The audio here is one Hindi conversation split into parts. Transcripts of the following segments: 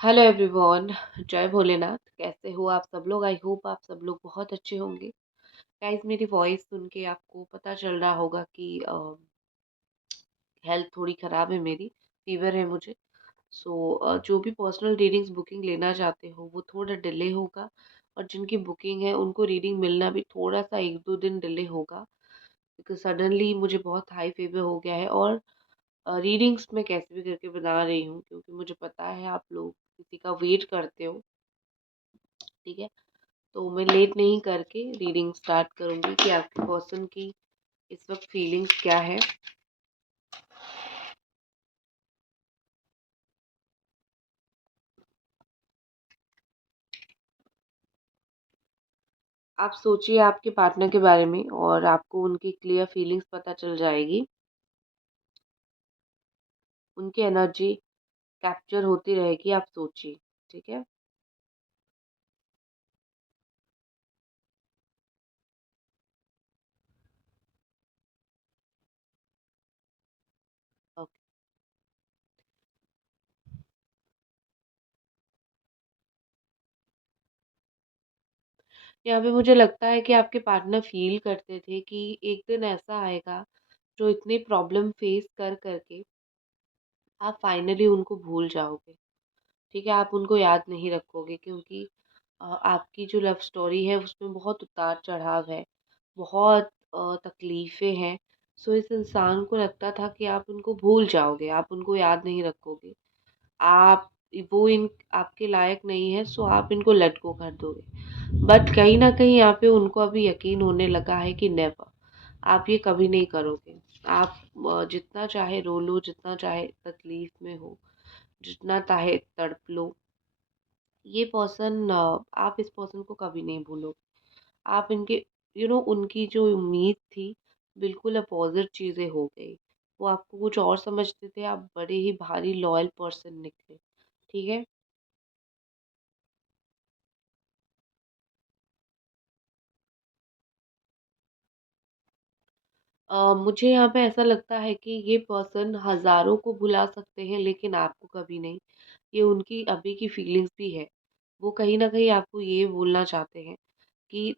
Hello everyone. जय भोलेनाथ। कैसे हो आप सब लोग? आई होप आप सब लोग बहुत अच्छे होंगे। गाइस, मेरी वॉइस सुन के आपको पता चल रहा होगा कि हेल्थ थोड़ी ख़राब है मेरी। फीवर है मुझे। जो भी पर्सनल रीडिंग्स बुकिंग लेना चाहते हो वो थोड़ा डिले होगा। और जिनकी बुकिंग है उनको रीडिंग मिलना भी थोड़ा सा 1-2 दिन डिले होगा। बिकॉज सडनली मुझे बहुत हाई फीवर हो गया है। और रीडिंग्स मैं कैसे भी करके बना रही हूँ क्योंकि मुझे पता है आप लोग किसी का वेट करते हो। ठीक है। तो मैं लेट नहीं करके रीडिंग स्टार्ट करूँगी कि आपके पर्सन की इस वक्त फीलिंग्स क्या है। आप सोचिए आपके पार्टनर के बारे में और आपको उनकी क्लियर फीलिंग्स पता चल जाएगी। उनकी एनर्जी कैप्चर होती रहेगी, आप सोचिए। ठीक है। ओके। यहाँ पे मुझे लगता है कि आपके पार्टनर फील करते थे कि एक दिन ऐसा आएगा जो इतनी प्रॉब्लम फेस कर करके आप फाइनली उनको भूल जाओगे। ठीक है। आप उनको याद नहीं रखोगे क्योंकि आपकी जो लव स्टोरी है उसमें बहुत उतार चढ़ाव है, बहुत तकलीफ़ें हैं। सो इस इंसान को लगता था कि आप उनको भूल जाओगे, आप उनको याद नहीं रखोगे। आप वो इन आपके लायक नहीं है, सो आप इनको लेट गो कर दोगे। बट कहीं न कहीं यहाँ पे उनको अभी यकीन होने लगा है कि नेवर, आप ये कभी नहीं करोगे। आप जितना चाहे रो लो, जितना चाहे तकलीफ़ में हो, जितना चाहे तड़प लो, ये पर्सन आप इस पर्सन को कभी नहीं भूलोगे। आप इनके उनकी जो उम्मीद थी बिल्कुल अपोज़िट चीज़ें हो गई। वो आपको कुछ और समझते थे, आप बड़े ही भारी लॉयल पर्सन निकले। ठीक है? मुझे यहाँ पे ऐसा लगता है कि ये पर्सन हज़ारों को भुला सकते हैं लेकिन आपको कभी नहीं। ये उनकी अभी की फीलिंग्स भी है। वो कहीं न कहीं आपको ये बोलना चाहते हैं कि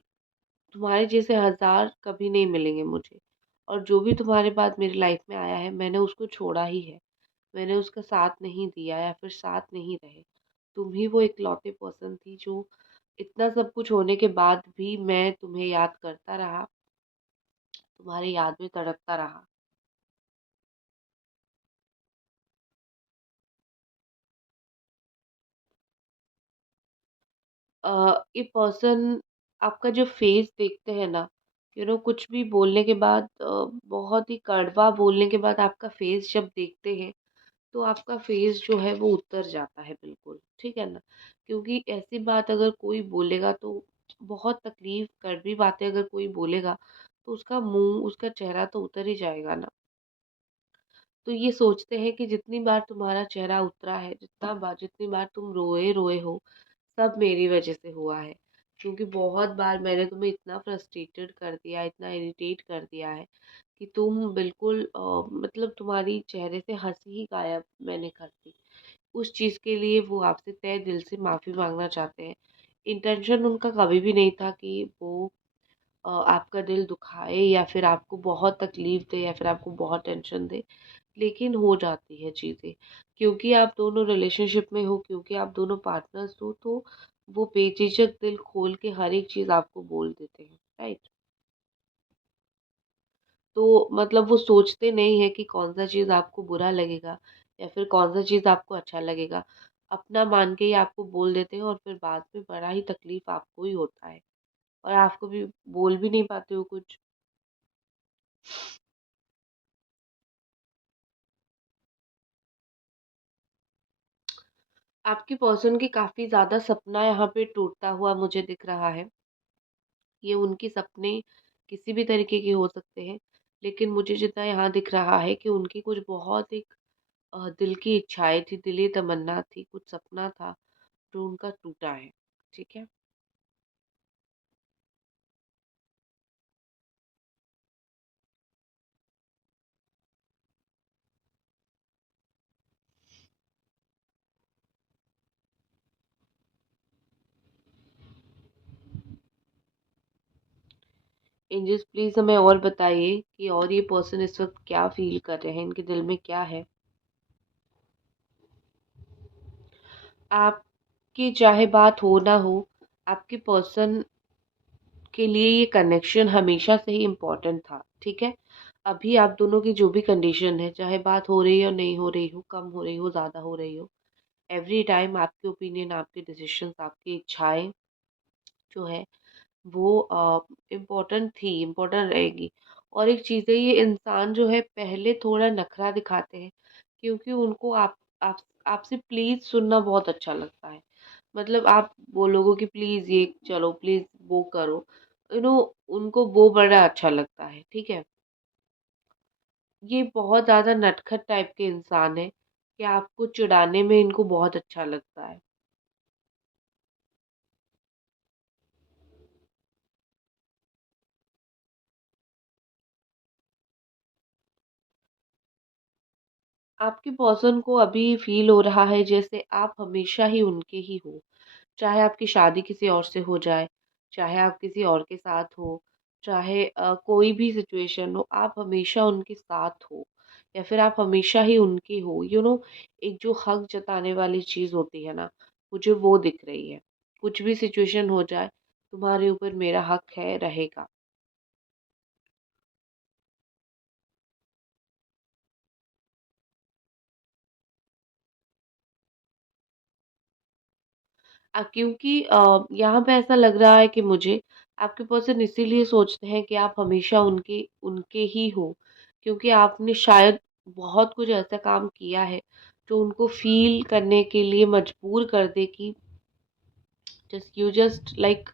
तुम्हारे जैसे हज़ार कभी नहीं मिलेंगे मुझे। और जो भी तुम्हारे बाद मेरी लाइफ़ में आया है मैंने उसको छोड़ा ही है। मैंने उसका साथ नहीं दिया या फिर साथ नहीं रहे। तुम ही वो इकलौते पर्सन थी जो इतना सब कुछ होने के बाद भी मैं तुम्हें याद करता रहा, तुम्हारी याद में तड़पता रहा। ये पर्सन आपका जो फेस देखते हैं ना, कुछ भी बोलने के बाद बहुत ही कड़वा बोलने के बाद आपका फेस जब देखते हैं तो आपका फेस जो है वो उतर जाता है बिल्कुल। ठीक है ना? क्योंकि ऐसी बात अगर कोई बोलेगा तो बहुत तकलीफ कड़वी बातें अगर कोई बोलेगा तो उसका मुंह, उसका चेहरा तो उतर ही जाएगा ना। तो ये सोचते हैं कि जितनी बार तुम्हारा चेहरा उतरा है, जितनी बार तुम रोए रोए हो, सब मेरी वजह से हुआ है। क्योंकि बहुत बार मैंने तुम्हें इतना फ्रस्ट्रेटेड कर दिया, इतना इरिटेट कर दिया है कि तुम बिल्कुल मतलब तुम्हारी चेहरे से हँसी ही गायब मैंने कर दी। उस चीज़ के लिए वो आपसे तहे दिल से माफ़ी माँगना चाहते हैं। इंटेंशन उनका कभी भी नहीं था कि वो आपका दिल दुखाए या फिर आपको बहुत तकलीफ़ दे या फिर आपको बहुत टेंशन दे। लेकिन हो जाती है चीज़ें। क्योंकि आप दोनों रिलेशनशिप में हो, क्योंकि आप दोनों पार्टनर्स हो, तो वो बेझिझक दिल खोल के हर एक चीज़ आपको बोल देते हैं, राइट? तो मतलब वो सोचते नहीं है कि कौन-सा चीज़ आपको बुरा लगेगा या फिर कौन-सा चीज़ आपको अच्छा लगेगा। अपना मान के ही आपको बोल देते हैं और फिर बाद में बड़ा ही तकलीफ़ आपको ही होता है और आपको भी बोल भी नहीं पाते हो कुछ। आपकी पर्सन की काफ़ी ज़्यादा सपना यहाँ पे टूटता हुआ मुझे दिख रहा है। ये उनके सपने किसी भी तरीके के हो सकते हैं, लेकिन मुझे जितना यहाँ दिख रहा है कि उनकी कुछ बहुत एक दिल की इच्छाएँ थी, दिली तमन्ना थी, कुछ सपना था जो उनका टूटा है। ठीक है? एंजल्स प्लीज़ हमें और बताइए कि और ये पर्सन इस वक़्त क्या फ़ील कर रहे हैं, इनके दिल में क्या है? आपकी चाहे बात हो ना हो, आपके पर्सन के लिए ये कनेक्शन हमेशा से ही इम्पोर्टेंट था, ठीक है? अभी आप दोनों की जो भी कंडीशन है, चाहे बात हो रही हो, नहीं हो रही हो, कम हो रही हो, ज़्यादा हो रही हो, एवरी टाइम आपके ओपिनियन, आपके डिसीज़न्स, आपकी इच्छाएँ जो है वो इम्पोर्टेंट थी, इम्पोर्टेंट रहेगी। और एक चीज़ है, ये इंसान जो है पहले थोड़ा नखरा दिखाते हैं क्योंकि उनको आप आपसे प्लीज़ सुनना बहुत अच्छा लगता है। मतलब आप बोलोगे कि प्लीज़ ये चलो, प्लीज़ वो करो, यू नो उनको वो बड़ा अच्छा लगता है, ठीक है? ये बहुत ज़्यादा नटखट टाइप के इंसान हैं कि आपको चिढ़ाने में इनको बहुत अच्छा लगता है। आपके पर्सन को अभी फ़ील हो रहा है जैसे आप हमेशा ही उनके ही हो। चाहे आपकी शादी किसी और से हो जाए, चाहे आप किसी और के साथ हो, चाहे कोई भी सिचुएशन हो, आप हमेशा उनके साथ हो या फिर आप हमेशा ही उनके हो। एक जो हक जताने वाली चीज़ होती है ना, मुझे वो दिख रही है। कुछ भी सिचुएशन हो जाए, तुम्हारे ऊपर मेरा हक है, रहेगा। क्योंकि यहाँ पे ऐसा लग रहा है कि मुझे आपके पर्सन इसीलिए सोचते हैं कि आप हमेशा उनके उनके ही हो, क्योंकि आपने शायद बहुत कुछ ऐसा काम किया है जो उनको फ़ील करने के लिए मजबूर कर दे कि जस्ट लाइक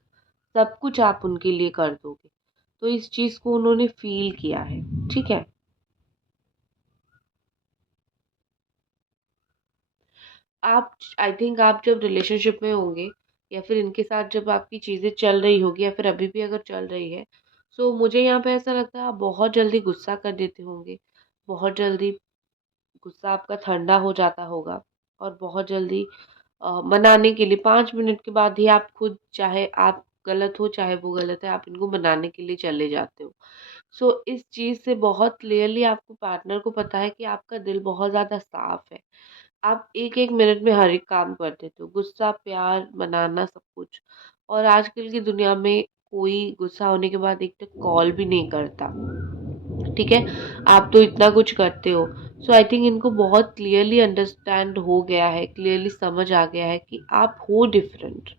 सब कुछ आप उनके लिए कर दोगे। तो इस चीज़ को उन्होंने फ़ील किया है, ठीक है? आप आई थिंक आप जब रिलेशनशिप में होंगे या फिर इनके साथ जब आपकी चीज़ें चल रही होगी या फिर अभी भी अगर चल रही है, सो मुझे यहाँ पे ऐसा लगता है आप बहुत जल्दी गुस्सा कर देते होंगे। बहुत जल्दी गुस्सा आपका ठंडा हो जाता होगा और बहुत जल्दी मनाने के लिए 5 मिनट के बाद ही आप खुद, चाहे आप गलत हो चाहे वो गलत है, आप इनको मनाने के लिए चले जाते हो। इस चीज़ से बहुत क्लियरली आपको पार्टनर को पता है कि आपका दिल बहुत ज़्यादा साफ़ है। आप एक-एक मिनट में हर एक काम कर देते हो। गुस्सा, प्यार, मनाना सब कुछ। और आजकल की दुनिया में कोई गुस्सा होने के बाद एक तक कॉल भी नहीं करता, ठीक है? आप तो इतना कुछ करते हो। आई थिंक इनको बहुत क्लियरली अंडरस्टैंड हो गया है, क्लियरली समझ आ गया है कि आप हो डिफरेंट।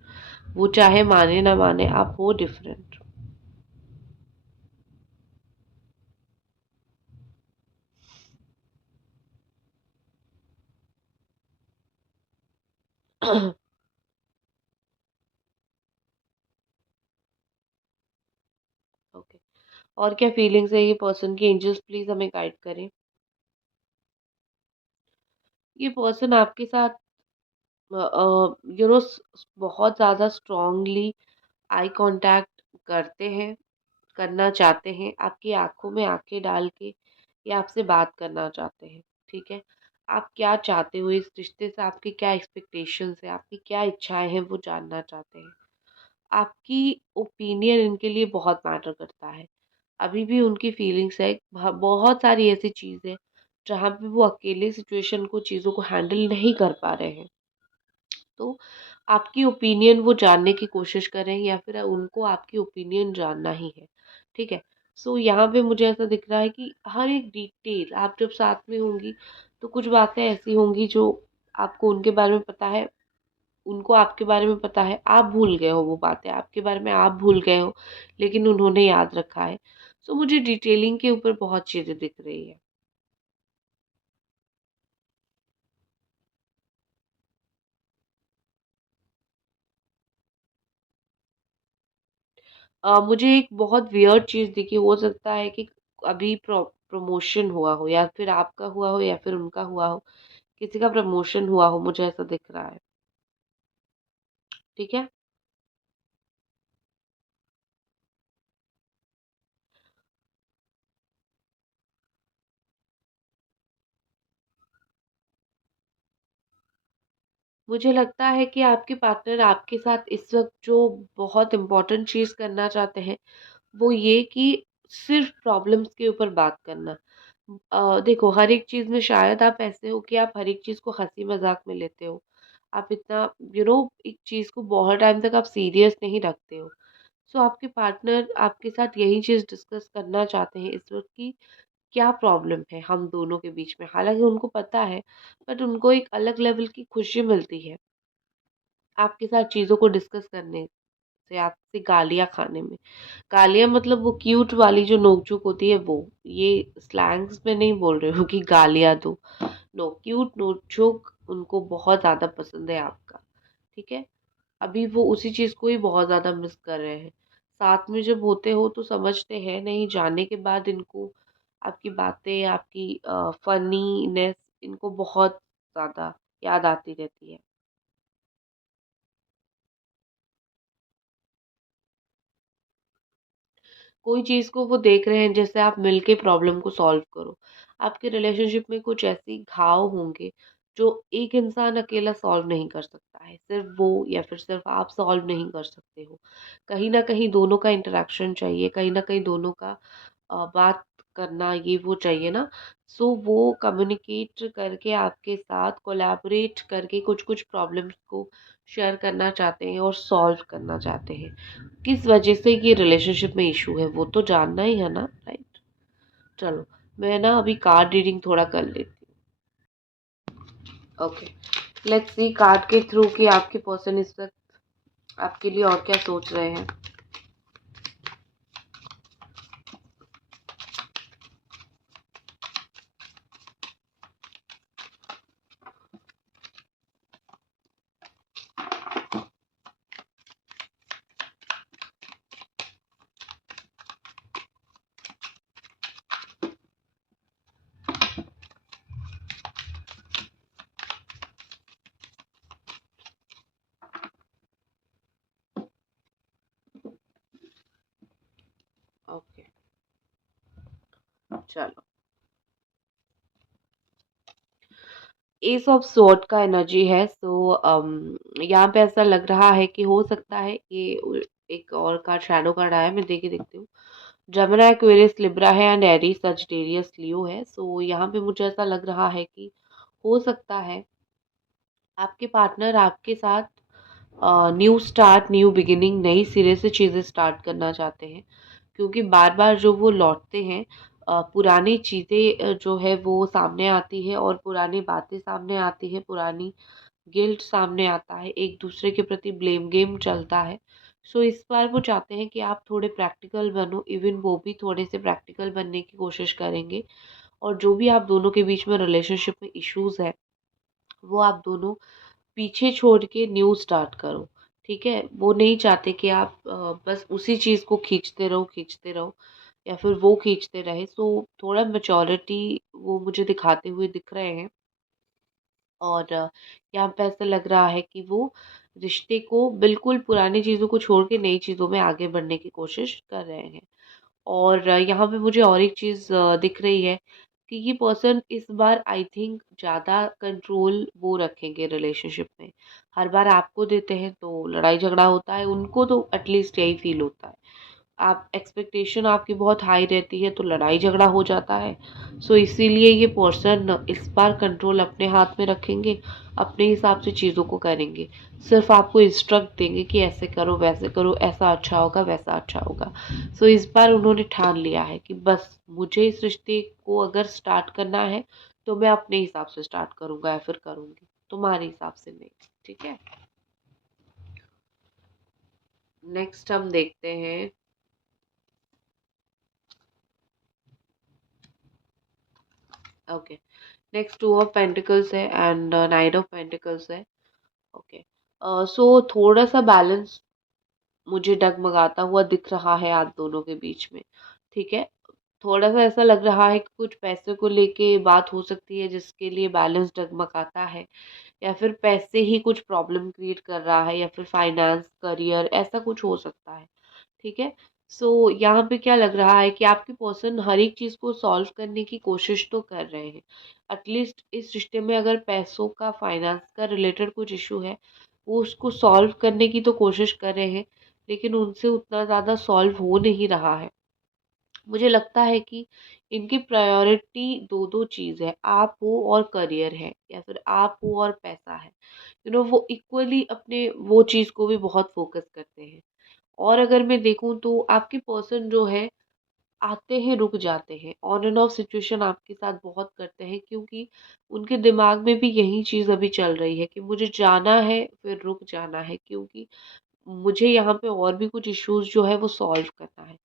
वो चाहे माने ना माने, आप हो डिफरेंट। ओके। और क्या फीलिंग्स है ये पर्सन की? एंजल्स प्लीज़ हमें गाइड करें। ये पर्सन आपके साथ बहुत ज़्यादा स्ट्रॉन्गली आई कांटेक्ट करते हैं, करना चाहते हैं, आपकी आँखों में आँखें डाल के ये आपसे बात करना चाहते हैं, ठीक है? आप क्या चाहते हो इस रिश्ते से, आपकी क्या एक्सपेक्टेशंस है, आपकी क्या इच्छाएँ हैं, वो जानना चाहते हैं। आपकी ओपिनियन इनके लिए बहुत मैटर करता है। अभी भी उनकी फीलिंग्स है, बहुत सारी ऐसी चीज़ है, जहाँ पे वो अकेले सिचुएशन को, चीज़ों को हैंडल नहीं कर पा रहे हैं। तो आपकी ओपिनियन वो जानने की कोशिश कर रहे हैं या फिर उनको आपकी ओपिनियन जानना ही है, ठीक है? यहाँ पे मुझे ऐसा दिख रहा है कि हर एक डिटेल आप जब साथ में होंगी, तो कुछ बातें ऐसी होंगी जो आपको उनके बारे में पता है, उनको आपके बारे में पता है, आप भूल गए हो वो बातें, आपके बारे में आप भूल गए हो, लेकिन उन्होंने याद रखा है। मुझे डिटेलिंग के ऊपर बहुत चीज़ें दिख रही है। मुझे एक बहुत वियर्ड चीज़ दिखी, हो सकता है कि अभी प्रमोशन हुआ हो, या फिर आपका हुआ हो या फिर उनका हुआ हो, किसी का प्रमोशन हुआ हो, मुझे ऐसा दिख रहा है, ठीक है? मुझे लगता है कि आपके पार्टनर आपके साथ इस वक़्त जो बहुत इम्पोर्टेंट चीज़ करना चाहते हैं, वो ये कि सिर्फ़ प्रॉब्लम्स के ऊपर बात करना। देखो, हर एक चीज़ में शायद आप ऐसे हो कि आप हर एक चीज़ को हँसी-मज़ाक में लेते हो। आप इतना एक चीज़ को बहुत टाइम तक आप सीरियस नहीं रखते हो। सो आपके पार्टनर आपके साथ यही चीज़ डिस्कस करना चाहते हैं इस वक़्त कि क्या प्रॉब्लम है हम दोनों के बीच में। हालाँकि उनको पता है, बट उनको एक अलग लेवल की खुशी मिलती है आपके साथ चीज़ों को डिस्कस करने से, आपसे गालियाँ खाने में। गालियाँ मतलब वो क्यूट वाली जो नोक-झोंक होती है वो। ये स्लैंग्स में नहीं बोल रही हूँ कि गालियाँ दो। नो, क्यूट नोक-झोंक उनको बहुत ज़्यादा पसंद है आपका, ठीक है? अभी वो उसी चीज़ को ही बहुत ज़्यादा मिस कर रहे हैं। साथ में जब होते हो तो समझते हैं, नहीं जाने के बाद इनको आपकी बातें, आपकी फ़नीनेस इनको बहुत ज़्यादा याद आती रहती है। कोई चीज़ को वो देख रहे हैं जैसे आप मिलके प्रॉब्लम को सॉल्व करो। आपके रिलेशनशिप में कुछ ऐसे घाव होंगे जो एक इंसान अकेला सॉल्व नहीं कर सकता है। सिर्फ़ वो या फिर सिर्फ़ आप सॉल्व नहीं कर सकते हो। कहीं न कहीं दोनों का इंटरैक्शन चाहिए, कहीं न कहीं दोनों का बात करना ये वो चाहिए ना। सो वो कम्युनिकेट करके आपके साथ कोलैबोरेट करके कुछ-कुछ प्रॉब्लम्स को शेयर करना चाहते हैं और सॉल्व करना चाहते हैं। किस वजह से ये रिलेशनशिप में इशू है वो तो जानना ही है ना, राइट? चलो, मैं ना अभी कार्ड रीडिंग थोड़ा कर लेती हूँ। ओके, लेट्स सी कार्ड के थ्रू कि आपके पर्सन इस वक्त आपके लिए और क्या सोच रहे हैं। ओके, चलो। एस ऑफ स्वॉर्ड का एनर्जी है। यहाँ पे ऐसा लग रहा है कि हो सकता है ये एक और कार्ड शैडो कार्ड आया है, मैं दे के देखती हूँ। जमुना, एक्वेरियस, लिब्रा है एंड एरीज, सजिटेरियस, लियो है। सो यहाँ पे मुझे ऐसा लग रहा है कि हो सकता है आपके पार्टनर आपके साथ न्यू स्टार्ट, न्यू बिगिनिंग, नई सिरे से चीज़ें स्टार्ट करना चाहते हैं। क्योंकि बार-बार जो वो लौटते हैं पुरानी चीज़ें जो है वो सामने आती है और पुरानी बातें सामने आती है, पुरानी गिल्ट सामने आता है, एक-दूसरे के प्रति ब्लेम गेम चलता है। सो इस बार वो चाहते हैं कि आप थोड़े प्रैक्टिकल बनो, इवन वो भी थोड़े से प्रैक्टिकल बनने की कोशिश करेंगे और जो भी आप दोनों के बीच में रिलेशनशिप में इश्यूज़ हैं, वो आप दोनों पीछे छोड़ के न्यू स्टार्ट करो, ठीक है? वो नहीं चाहते कि आप बस उसी चीज़ को खींचते रहो या फिर वो खींचते रहे। सो थोड़ा मैच्योरिटी वो मुझे दिखाते हुए दिख रहे हैं और यहाँ पे ऐसा लग रहा है कि वो रिश्ते को बिल्कुल पुरानी चीज़ों को छोड़ के नई चीज़ों में आगे बढ़ने की कोशिश कर रहे हैं। और यहाँ पे मुझे और एक चीज़ दिख रही है कि ये पर्सन इस बार आई थिंक ज़्यादा कंट्रोल वो रखेंगे रिलेशनशिप में। हर बार आपको देते हैं तो लड़ाई झगड़ा होता है, उनको तो एटलीस्ट यही फ़ील होता है। आप एक्सपेक्टेशन आपकी बहुत हाई रहती है तो लड़ाई झगड़ा हो जाता है। सो इसीलिए ये पर्सन इस बार कंट्रोल अपने हाथ में रखेंगे, अपने हिसाब से चीज़ों को करेंगे। सिर्फ़ आपको इंस्ट्रक्ट देंगे कि ऐसे करो, वैसे करो, ऐसा अच्छा होगा, वैसा अच्छा होगा। सो इस बार उन्होंने ठान लिया है कि बस मुझे इस रिश्ते को अगर स्टार्ट करना है तो मैं अपने हिसाब से स्टार्ट करूँगा या फिर करूँगी, तुम्हारे हिसाब से नहीं। ठीक है? नेक्स्ट हम देखते हैं। Okay, next two of pentacles है एंड नाइट ऑफ पेंटिकल्स है। ओके, सो थोड़ा सा बैलेंस मुझे डगमगाता हुआ दिख रहा है आप दोनों के बीच में, ठीक है? थोड़ा सा ऐसा लग रहा है कि कुछ पैसे को लेके बात हो सकती है जिसके लिए बैलेंस डगमगाता है, या फिर पैसे ही कुछ प्रॉब्लम क्रिएट कर रहा है, या फिर फाइनेंस, करियर, ऐसा कुछ हो सकता है। ठीक है? सो यहाँ पे क्या लग रहा है कि आपके पर्सन हर एक चीज़ को सॉल्व करने की कोशिश तो कर रहे हैं। एटलीस्ट इस रिश्ते में अगर पैसों का, फाइनेंस का रिलेटेड कुछ इश्यू है, वो उसको सॉल्व करने की तो कोशिश कर रहे हैं। लेकिन उनसे उतना ज़्यादा सॉल्व हो नहीं रहा है। मुझे लगता है कि इनकी प्रायोरिटी 2-2 चीज़ है, आप हो और करियर है, या फिर आप हो और पैसा है। वो इक्वली अपने वो चीज़ को भी बहुत फ़ोकस करते हैं। और अगर मैं देखूँ तो आपके पर्सन जो है, आते हैं, रुक जाते हैं। ऑन एंड ऑफ सिचुएशन आपके साथ बहुत करते हैं, क्योंकि उनके दिमाग में भी यही चीज़ अभी चल रही है कि मुझे जाना है, फिर रुक जाना है, क्योंकि मुझे यहाँ पे और भी कुछ इश्यूज़ जो है वो सॉल्व करना है।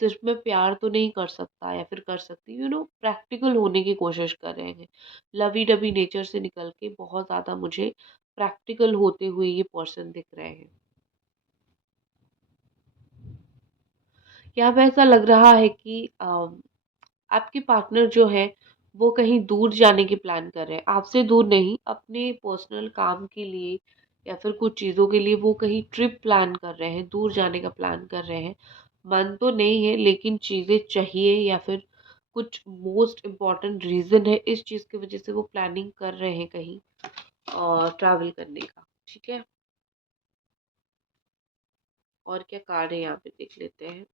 सिर्फ़ मैं प्यार तो नहीं कर सकता या फिर कर सकती, प्रैक्टिकल होने की कोशिश कर रहे हैं। लवी-डवी नेचर से निकल के बहुत ज़्यादा मुझे प्रैक्टिकल होते हुए ये पर्सन दिख रहे हैं। यहाँ पे ऐसा लग रहा है कि आपके पार्टनर जो है वो कहीं दूर जाने की प्लान कर रहे हैं। आपसे दूर नहीं, अपने पर्सनल काम के लिए या फिर कुछ चीज़ों के लिए वो कहीं ट्रिप प्लान कर रहे हैं, दूर जाने का प्लान कर रहे हैं। मन तो नहीं है, लेकिन चीज़ें चाहिए या फिर कुछ मोस्ट इम्पोर्टेंट रीज़न है, इस चीज़ की वज़ह से वो प्लानिंग कर रहे हैं कहीं ट्रैवल करने का। ठीक है? और क्या कार्ड है यहाँ पे देख लेते हैं।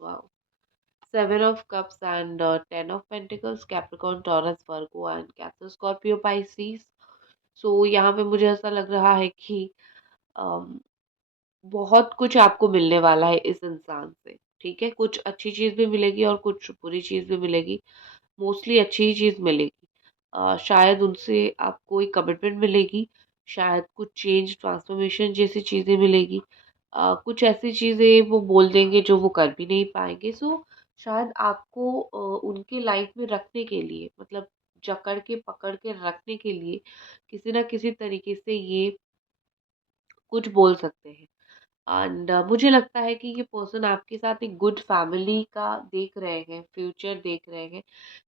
Wow! 7 of Cups and 10 of Pentacles, Capricorn, Taurus, Virgo and Cancer, Scorpio, Pisces. सो यहाँ पे मुझे ऐसा लग रहा है कि अम, बहुत कुछ आपको मिलने वाला है इस इंसान से। ठीक है? कुछ अच्छी चीज़ भी मिलेगी और कुछ बुरी चीज़ भी मिलेगी। मोस्टली अच्छी ही चीज़ मिलेगी। शायद उनसे आपको एक कमिटमेंट मिलेगी, शायद कुछ चेंज ट्रांसफॉर्मेशन जैसी चीज़ें मिलेगी। कुछ ऐसी चीज़ें वो बोल देंगे जो वो कर भी नहीं पाएँगे। सो शायद आपको उनके लाइफ में रखने के लिए, मतलब जकड़ के पकड़ के रखने के लिए किसी न किसी तरीके से ये कुछ बोल सकते हैं। एंड मुझे लगता है कि ये पर्सन आपके साथ एक गुड फैमिली का देख रहे हैं, फ्यूचर देख रहे हैं,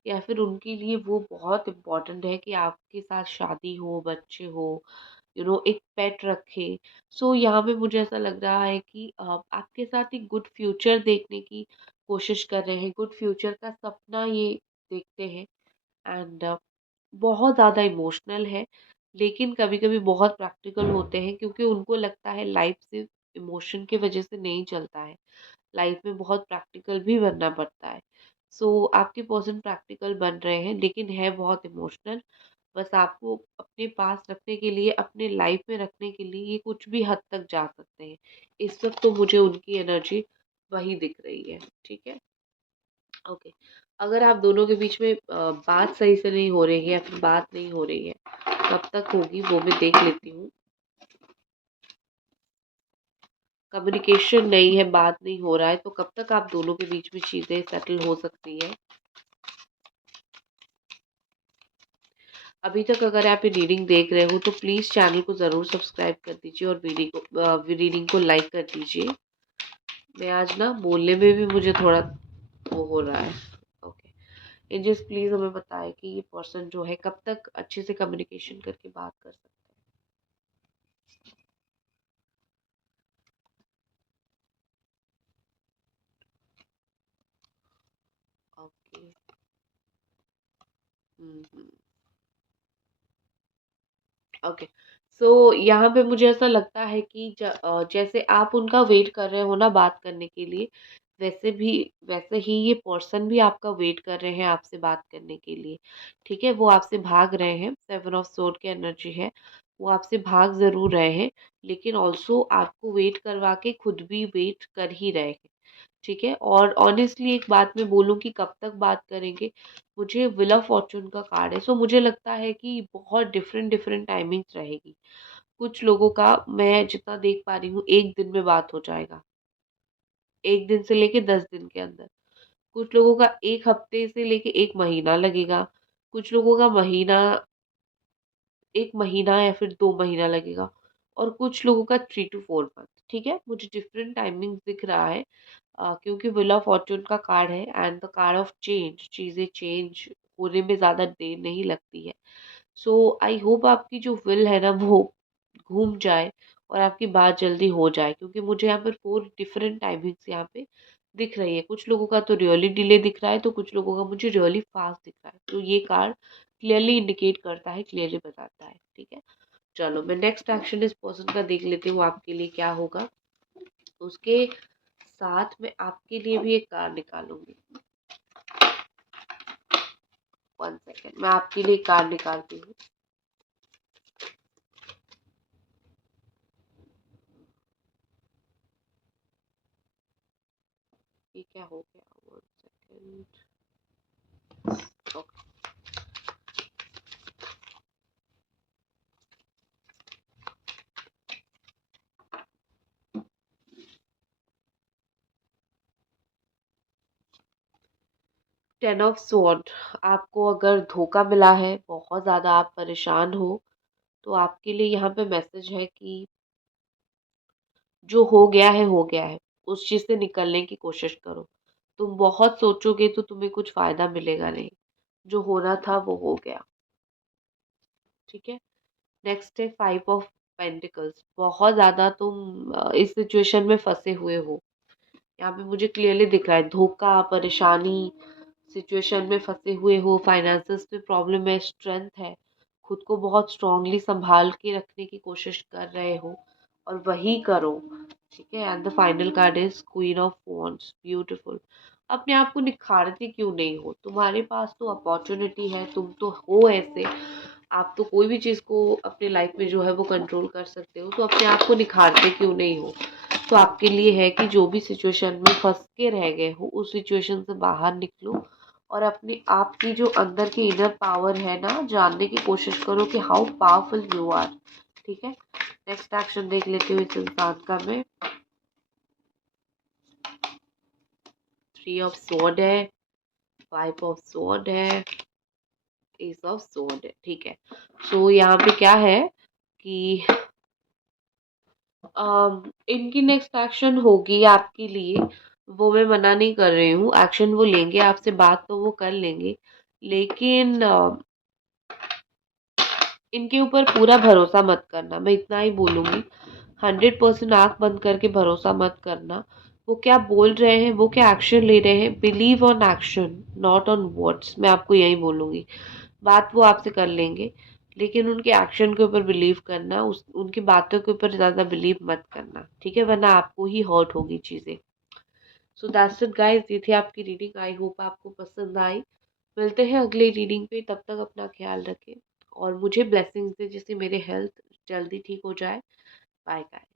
या फिर उनके लिए वो बहुत इम्पोर्टेंट है कि आपके साथ शादी हो, बच्चे हो, एक पेट रखे। सो यहाँ पे मुझे ऐसा लग रहा है कि आपके साथ एक गुड फ्यूचर देखने की कोशिश कर रहे हैं, गुड फ्यूचर का सपना ये देखते हैं। एंड बहुत ज़्यादा इमोशनल है, लेकिन कभी-कभी बहुत प्रैक्टिकल होते हैं, क्योंकि उनको लगता है लाइफ सिर्फ़ इमोशन की वज़ह से नहीं चलता है। लाइफ में बहुत प्रैक्टिकल भी बनना पड़ता है। सो आपके पर्सन प्रैक्टिकल बन रहे हैं, लेकिन है बहुत इमोशनल। बस आपको अपने पास रखने के लिए, अपने लाइफ में रखने के लिए ये कुछ भी हद तक जा सकते हैं। इस वक़्त तो मुझे उनकी एनर्जी वही दिख रही है। ठीक है? ओके। अगर आप दोनों के बीच में बात सही से नहीं हो रही है या फिर बात नहीं हो रही है, कब तक होगी वो मैं देख लेती हूँ। कम्युनिकेशन नहीं है, बात नहीं हो रहा है, तो कब तक आप दोनों के बीच में चीज़ें सेटल हो सकती हैं? अभी तक अगर आप ये रीडिंग देख रहे हो तो प्लीज़ चैनल को ज़रूर सब्सक्राइब कर दीजिए और रीडिंग को लाइक कर दीजिए। मैं आज ना बोलने में भी मुझे थोड़ा वो हो रहा है। ओके। एंजल्स प्लीज़ हमें बताएं कि ये पर्सन जो है कब तक अच्छे से कम्युनिकेशन करके बात कर सकता है। ओके। हम्म। ओके। सो यहाँ पे मुझे ऐसा लगता है कि जैसे आप उनका वेट कर रहे हो ना बात करने के लिए, वैसे भी वैसे ही ये पर्सन भी आपका वेट कर रहे हैं आपसे बात करने के लिए। ठीक है? वो आपसे भाग रहे हैं, 7 ऑफ सोर्ड की एनर्जी है। वो आपसे भाग ज़रूर रहे हैं, लेकिन ऑल्सो आपको वेट करवा के खुद भी वेट कर ही रहे हैं। ठीक है? और ऑनेस्टली एक बात मैं बोलूँ कि कब तक बात करेंगे, मुझे व्हील ऑफ फॉर्च्यून का कार्ड है। सो मुझे लगता है कि बहुत डिफरेंट डिफरेंट टाइमिंग्स रहेगी। कुछ लोगों का, मैं जितना देख पा रही हूँ, 1 दिन में बात हो जाएगा। 1 दिन से लेके 10 दिन के अंदर। कुछ लोगों का 1 हफ्ते से लेके 1 महीना लगेगा। कुछ लोगों का 1 महीना या फिर 2 महीना लगेगा, और कुछ लोगों का 3 टू 4 मंथ। ठीक है? मुझे डिफरेंट टाइमिंग्स दिख रहा है। क्योंकि व्हील ऑफ फॉर्च्यून का कार्ड है and the card of change, चीज़ें चेंज होने में ज़्यादा देर नहीं लगती है। सो आई होप आपकी जो विल है ना वो घूम जाए और आपकी बात जल्दी हो जाए, क्योंकि मुझे यहाँ पर 4 डिफरेंट टाइमिंग्स यहाँ पे दिख रही है। कुछ लोगों का तो रियली डिले दिख रहा है, तो कुछ लोगों का मुझे रियली फास्ट दिख रहा है। तो ये कार्ड क्लियरली इंडिकेट करता है, क्लियरली बताता है। ठीक है? चलो मैं नेक्स्ट एक्शन इस पर्सन का देख लेती हूँ आपके लिए क्या होगा। उसके साथ में आपके लिए भी एक कार्ड निकालूंगी। 1 सेकेंड, मैं आपके लिए कार्ड निकालती हूँ। ये क्या हो गया? 1 सेकेंड। Okay, 10 of sword. आपको अगर धोखा मिला है, बहुत ज़्यादा आप परेशान हो, तो आपके लिए यहाँ पे मैसेज है कि जो हो गया है, उस चीज़ से निकलने की कोशिश करो। तुम बहुत सोचोगे तो तुम्हें कुछ फ़ायदा मिलेगा नहीं। जो होना था वो हो गया, ठीक है। नेक्स्ट है 5 ऑफ पेंटिकल्स। बहुत ज़्यादा तुम इस सिचुएशन में फंसे हुए हो। यहाँ पे मुझे क्लियरली दिख रहा है धोखा, परेशानी, सिचुएशन में फंसे हुए हो, फाइनेंसेस में प्रॉब्लम है, स्ट्रेंथ है, खुद को बहुत स्ट्रांगली संभाल के रखने की कोशिश कर रहे हो और वही करो, ठीक है। And the final card is queen of wands. Beautiful. अपने आप को निखारते क्यों नहीं हो? तुम्हारे पास तो अपॉर्चुनिटी है, तुम तो हो ऐसे, आप तो कोई भी चीज़ को अपने लाइफ में जो है वो कंट्रोल कर सकते हो, तो अपने आप को निखारते क्यों नहीं हो? तो आपके लिए है कि जो भी सिचुएशन में फंस के रह गए हो, उस सिचुएशन से बाहर निकलो और अपने आप की जो अंदर की इनर पावर है ना, जानने की कोशिश करो कि हाउ पावरफुल यू आर, ठीक है। नेक्स्ट एक्शन देख लेती हूँ इस इंसान का मैं। 3 ऑफ स्वॉर्ड है, 5 ऑफ स्वॉर्ड है, एस ऑफ स्वॉर्ड है, ठीक है। सो यहाँ पे क्या है कि इनकी नेक्स्ट एक्शन होगी आपके लिए, वो मैं मना नहीं कर रही हूँ, एक्शन वो लेंगे, आपसे बात तो वो कर लेंगे, लेकिन इनके ऊपर पूरा भरोसा मत करना, मैं इतना ही बोलूँगी। 100% आँख बंद करके भरोसा मत करना। वो क्या बोल रहे हैं, वो क्या एक्शन ले रहे हैं, believe on action not on words, मैं आपको यही बोलूँगी। बात वो आपसे कर लेंगे, लेकिन उनके एक्शन के ऊपर बिलीव करना, उस उनकी बातों के ऊपर ज़्यादा बिलीव मत करना, ठीक है, वरना आपको ही हर्ट होगी चीज़ें। सो दैट्स इट गाइस, ये थी आपकी रीडिंग। आई होप आपको पसंद आई। मिलते हैं अगली रीडिंग पे, तब तक अपना ख्याल रखें और मुझे ब्लेसिंग्स दें जिससे मेरे हेल्थ जल्दी ठीक हो जाए। Bye guys.